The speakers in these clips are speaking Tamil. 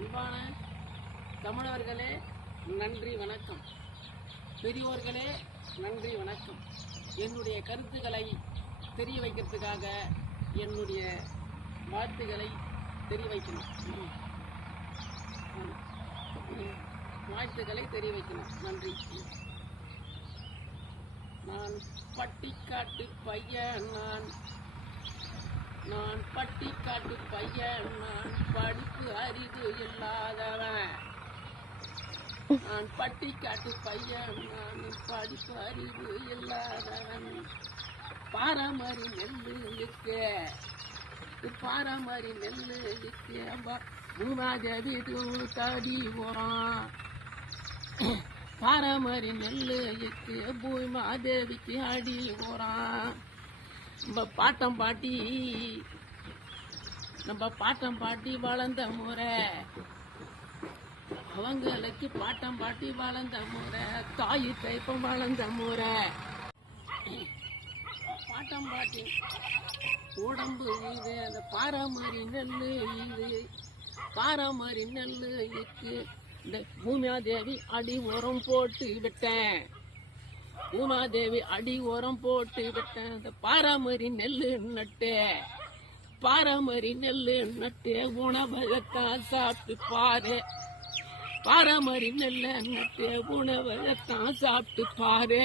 அன்பான தமிழர்களே, நன்றி வணக்கம். பெரியோர்களே, நன்றி வணக்கம். என்னுடைய கருத்துக்களை தெரிய வைக்கிறதுக்காக என்னுடைய வாழ்த்துக்களை தெரிய வைக்கணும். நன்றி. நான் பட்டிக்காட்டு பையன், நான் பட்டிக்காட்டு பையன், நான் படிப்பு அறிவு இல்லாதவன். நான் பட்டிக்காட்டு பையன், நான் படிப்பு அறிவு இல்லாதவன். பாரம்பரி நெல்லு இருக்கு, பாரம்பரி நெல்லு இருக்கு. பூமாதேவி தடி போறான். பாரம்பரி நெல்லு இருக்கு, பூமாதேவிக்கு அடி போறான். நம்ம பாட்டம் பாட்டி வளர்ந்த முறை, அவங்களுக்கு பாட்டம் பாட்டி வளர்ந்த முறை, தாய் தைப்பம் வளர்ந்த முறை. பாட்டம் பாட்டி உடம்பு இது, அந்த பாரம்பரிய நெல்லு இது, பாரம்பரிய நெல்லு இருக்கு. இந்த பூமாதேவி அடி உரம் போட்டு விட்டேன், பூமாதேவி அடி உரம் போட்டு விட்டேன். இந்த பாரம்பரிய நெல்லு நட்டு, பாரம்பரிய நெல்லு நட்டு உணவகத்தான் சாப்பிட்டு பாரு. பாரம்பரிய நெல்லை நட்டு உணவகத்தான் சாப்பிட்டு பாரு.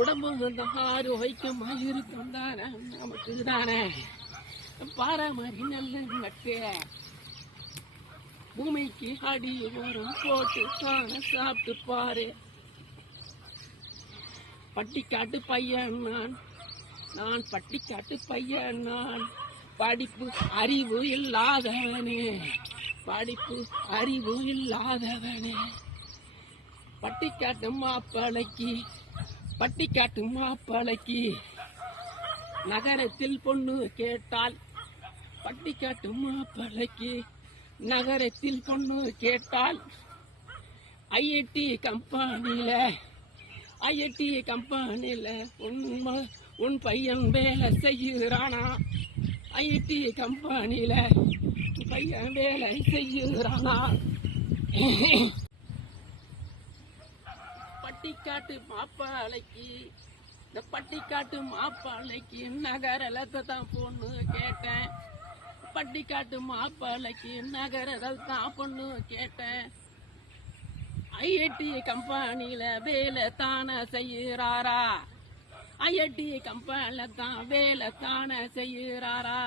உடம்பு வந்து ஆரோக்கியமா இருக்கும் தானே நமக்கு தானே. பாரம்பரிய நெல்லு நட்டு பூமிக்கு அடி உரம் போட்டு தானே சாப்பிட்டு பாரு. பட்டிக்காட்டு பையன் நான் பட்டிக்காட்டு பையன், நான் படிப்பு அறிவு இல்லாதவனே, படிப்பு அறிவு இல்லாதவனே. பட்டிக்காட்டு மாப்பிளைக்கு நகரத்தில் பொண்ணு கேட்டால், பட்டிக்காட்டு மாப்பிளைக்கு நகரத்தில் பொண்ணு கேட்டால், ஐஐடி கம்பெனியில உன் பையன் வேலை செய்யுறானா? ஐஐடி கம்பெனியில பையன் வேலை செய்யுறானா? பட்டிக்காட்டு மாப்பிளைக்கு, இந்த பட்டிக்காட்டு மாப்பிளைக்கு நகரத்தை தான் பொண்ணு கேட்டேன். பட்டிக்காட்டு மாப்பிளைக்கு நகரத்தில் தான் பொண்ணு கேட்டேன். ஐஐடி கம்பெனியில வேலை தானே செய்யறாரா? ஐஐடி கம்பெனில தான் வேலை தானே செய்யறாரா?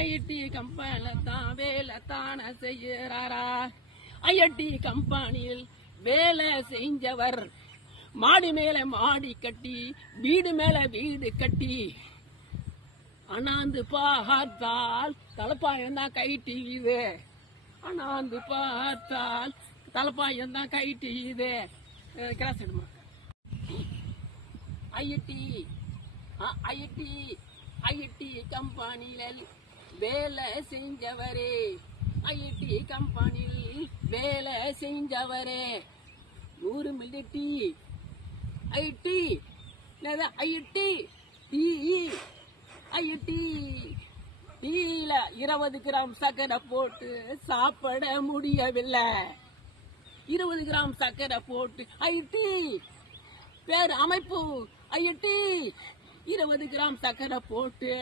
ஐஐடி கம்பெனில தான் வேலை தானே செய்யறாரா? ஐஐடி கம்பெனியில் வேலை செஞ்சவர் மாடி மேல மாடி கட்டி, வீடு மேல வீடு கட்டி, அண்ணாந்து பார்த்தால் தலைப்பாயம் தான் கைட்டியுது. அண்ணாந்து பார்த்தால் தலைப்பாயம் தான் கைட்டியுது. கிராஸ் எடுமா. ஐஐடி கம்பெனியில் வேலை செஞ்சவரே, ஐஐடி கம்பெனியில் வேலை செஞ்சவரே, 100 மில்லி டீ, ஐஐடி டீல 20 கிராம் சர்க்கரை போட்டு சாப்பிட முடியவில்லை. 20 கிராம் சர்க்கரை போட்டு ஐஐடி பேர் அமைப்பு, ஐஐடி 20 கிராம் சர்க்கரை போட்டு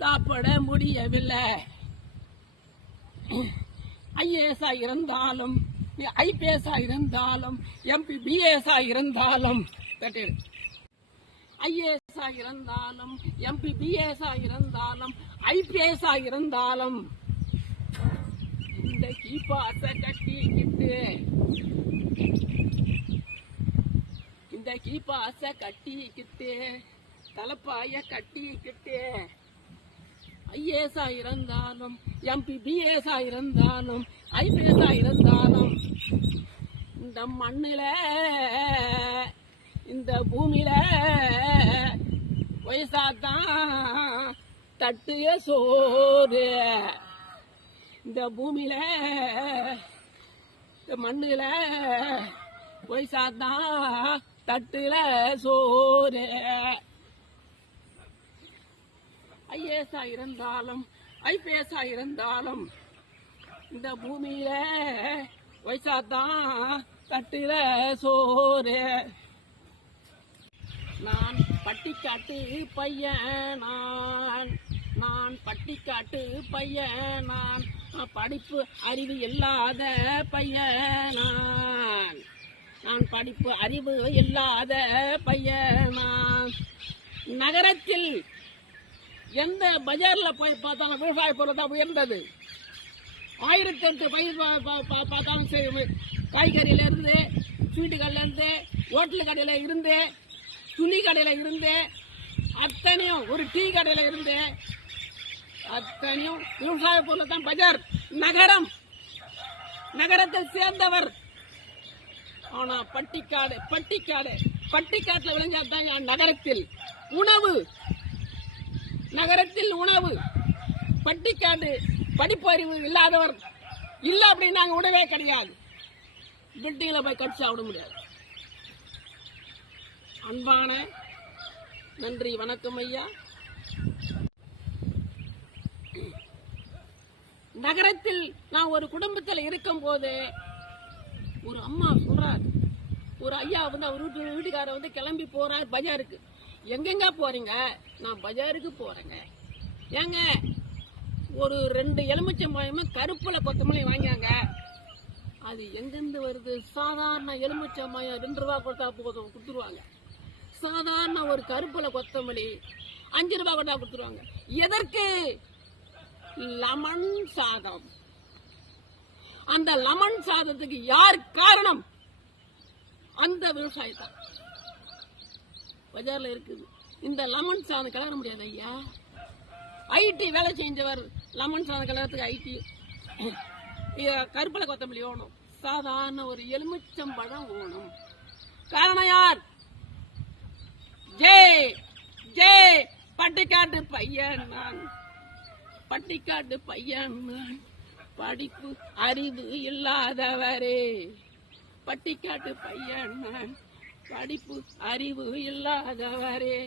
சாப்பிட முடியவில்லை. ஐஏஎஸ் இருந்தாலும், ஐபிஎஸ் இருந்தாலும், எம்பிபிஎஸ் இருந்தாலும், ஐஏஎஸ் இருந்தாலும், எம்பிபிஎஸ் இருந்தாலும், ஐபிஎஸ் இருந்தாலும், இந்த கீபாஸை கட்டிக்கிட்டு, இந்த கீபாஸை கட்டிக்கிட்டு, தலைப்பாய கட்டிக்கிட்டு, ஐஏஎஸ் இருந்தாலும், எம்பிபிஎஸ் இருந்தாலும், ஐபிஎஸ் இருந்தாலும், இந்த மண்ணில இந்த பூமியில வயசாதான் தட்டுய சோறு. இந்த பூமியில இந்த மண்ணுல வயசாதான் தட்டுல சோறு. ஐஏஎஸ் இருந்தாலும், ஐபிஎஸ் இருந்தாலும் இந்த பூமியில வயசாத்தான் தட்டுல சோறு. நான் பட்டிக்காட்டு பையன், நான் பட்டிக்காட்டு பையன், நான் படிப்பு அறிவு இல்லாத பையன், நான் படிப்பு அறிவு இல்லாத பையன். நகரத்தில் எந்த பஜார்ல போய் பார்த்தாலும் விவசாய பொருள் தான் உயர்ந்தது. 1008 பயிர் பார்த்தாலும் சரி, காய்கறியில இருந்து, ஸ்வீட்டு கடையில இருந்து, ஹோட்டல் கடையில இருந்து, துணி கடையில இருந்து, அத்தனையும் ஒரு டீ கடையில இருந்து அத்தனையும் விவசாய பொருள் தான் பஜார். நகரம், நகரத்தை சேர்ந்தவர். ஆனா பட்டிக்காட்டுல விளைஞ்சாதான் நகரத்தில் உணவு. நகரத்தில் உணவு. பட்டிக்காடு படிப்பறிவு இல்லாதவர் இல்ல அப்படின்னு நாங்க உணவே கிடையாது. பில்டிங்ல போய் கடிச்சு சாப்பிட முடியாது. அன்பான நன்றி, வணக்கம் ஐயா. நகரத்தில் நான் ஒரு குடும்பத்தில் இருக்கும் போது ஒரு அம்மா சொல்றாரு, ஒரு ஐயா அவர் வீட்டுக்காரர் கிளம்பி போறாரு பஜாருக்கு. எங்கெங்க போறீங்க? நான் பஜாருக்கு போறேங்க. ஏங்க, ஒரு 2 எலுமிச்சம்பழமும் கருப்புல கொத்தமல்லி வாங்கியாங்க. அது எங்கிருந்து வருது? சாதாரண எலுமிச்சம்பழம் 2 ரூபா கொடுத்தா போதும், கொடுத்துருவாங்க. சாதாரண ஒரு கருப்புல கொத்தமல்லி 5 ரூபா கொடுத்தா கொடுத்துருவாங்க. எதற்கு? லெமன் சாதம். அந்த லெமன் சாதத்துக்கு யார் காரணம்? அந்த விவசாயத்தான் பஜார்ல இருக்குது. இந்த லெமன் சாதம் கலர முடியாது ஐயா. ஐடி வேலை செஞ்சவர் லெமன் சாதம் கலரத்துக்கு ஐடி கருப்பலை கொத்தமல்லி வேணும். சாதாரண ஒரு எலுமிச்சம்பழம் வேணும். காரணம் யார்? ஜெய் பட்டிக்காட்டு பையன் நான், பட்டிக்காட்டு பையன் நான், படிப்பு அறிவு இல்லாதவரே. பட்டிக்காட்டு பையன் நான், படிப்பு அறிவு இல்லாதவரே.